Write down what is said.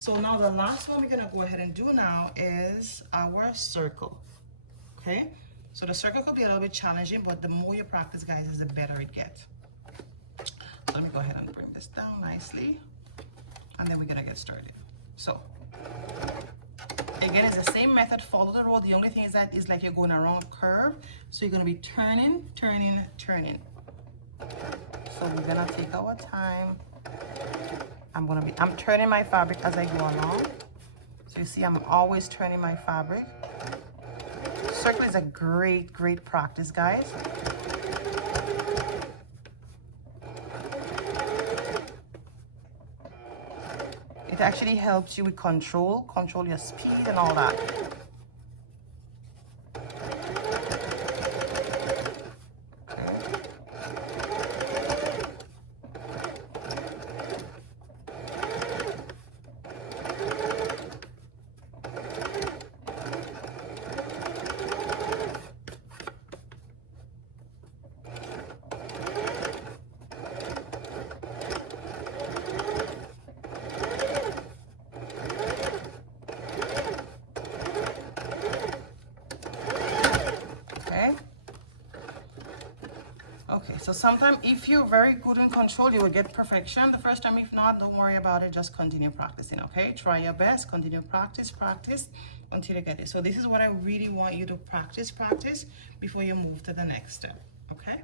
So now the last one we're gonna go ahead and do now is our circle, okay? So the circle could be a little bit challenging, but the more you practice, guys, is the better it gets. So let me go ahead and bring this down nicely, and then we're gonna get started. So again, it's the same method, follow the road. The only thing is that it's like you're going around a curve. So you're gonna be turning, turning, turning. So we're gonna take our time. I'm turning my fabric as I go along. So you see, I'm always turning my fabric. Circle is a great, great practice, guys. It actually helps you with control your speed and all that. Okay, so sometimes if you're very good in control, you will get perfection the first time. If not, don't worry about it. Just continue practicing, okay? Try your best. Continue practice until you get it. So this is what I really want you to practice before you move to the next step, okay?